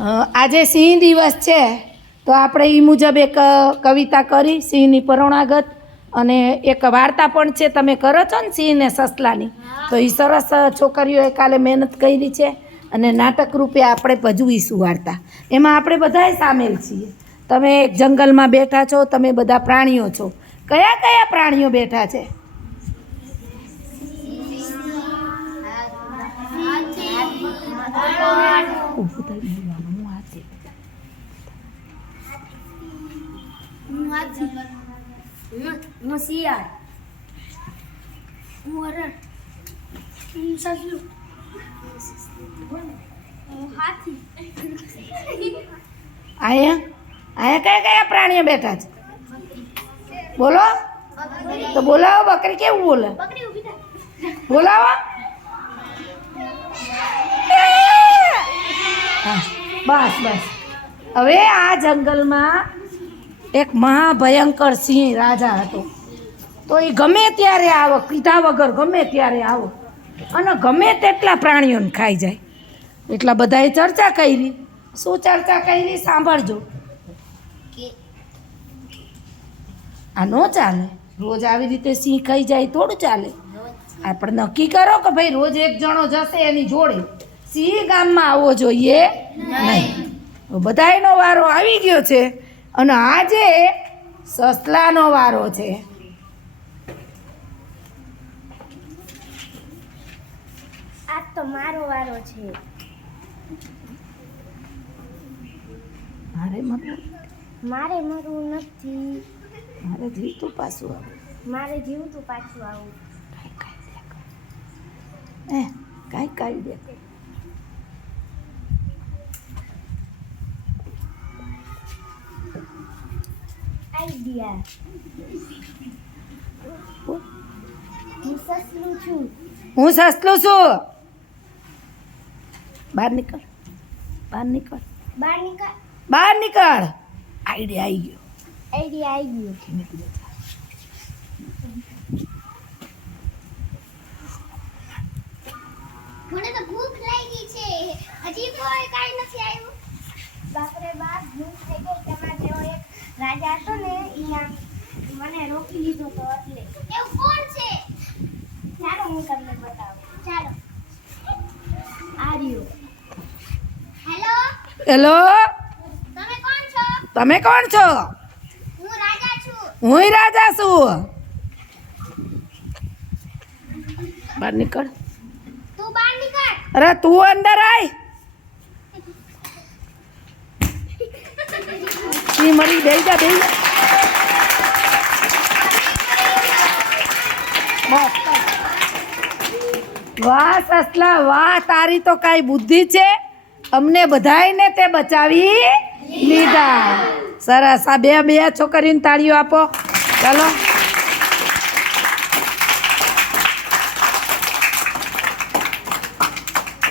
આજે સિંહ દિવસ છે તો આપણે એ મુજબ એક કવિતા કરી સિંહની પરંપરાગત અને એક વાર્તા પણ છે. તમે કરો છો ને સિંહ ને સસલાની, તો એ સરસ છોકરીઓએ કાલે મહેનત કરી છે અને નાટક રૂપે આપણે ભજવીશું વાર્તા. એમાં આપણે બધાય સામેલ છીએ. તમે એક જંગલમાં બેઠા છો, તમે બધા પ્રાણીઓ છો. કયા કયા પ્રાણીઓ બેઠા છે? હું શિયાળ, હું હરણ, હું સસલું, હું હાથી. અહીંયા કયા કયા પ્રાણીઓ બેઠા છે? બોલો તો બોલાવો. બકરી કેવું બોલે? બોલાવો. હા, બસ બસ. હવે આ જંગલમાં એક મહાભયંકર સિંહ રાજા હતો. તો એ ગમે ત્યારે આવો, કીધા વગર ગમે ત્યારે આવો અને ગમે તેટલા પ્રાણીઓને ખાઈ જાય. એટલા બધાએ ચર્ચા કરી. શું ચર્ચા કરી? સાંભળજો. આ ન ચાલે. રોજ આવી રીતે સિંહ ખાઈ જાય થોડું ચાલે. આપણે નક્કી કરો કે ભાઈ રોજ એક જણો જશે એની જોડે. સિંહ ગામમાં આવવો જોઈએ નહીં. બધાયનો વારો આવી ગયો છે અને આજે સસલાનો વારો છે. આજ તો મારો વારો છે. મારે મરવું નથી. મારે જીવતું પાછું આવું. મારે જીવતું પાછું આવું. કાંઈ દે. આઈડિયા. હું સસલું છું. હું સસલું છું. બહાર નીકળ. બહાર નીકળ. બહાર નીકળ. બહાર નીકળ. આઈડિયા આવી ગયો. આઈડિયા આવી ગયો. મને તો ભૂખ લાગી છે. હજી કોઈ કાઈ નથી આવ્યું. બાપરે બાપ, ભૂખ થઈ ગઈ. તમારા જેવો એક રાજા હતો ને, ઈ મને રોકી લીધો તો એટલે. એવું કોણ છે? ચાલો હું તમને બતાવું. ચાલો. આર્યો. હેલો. હેલો. તમે કોણ છો? તમે કોણ છો? હું રાજા છું. હુંય રાજા છું. બહાર નીકળ. તું બહાર નીકળ. અરે તું અંદર આય. મરી બેહી જા. વાહ સસલા વાહ, તારી તો કાંઈ બુદ્ધિ છે. અમને બધાયને તે બચાવી લીધા. સરસ. આ બે છોકરીઓને તાળીઓ આપો. ચાલો.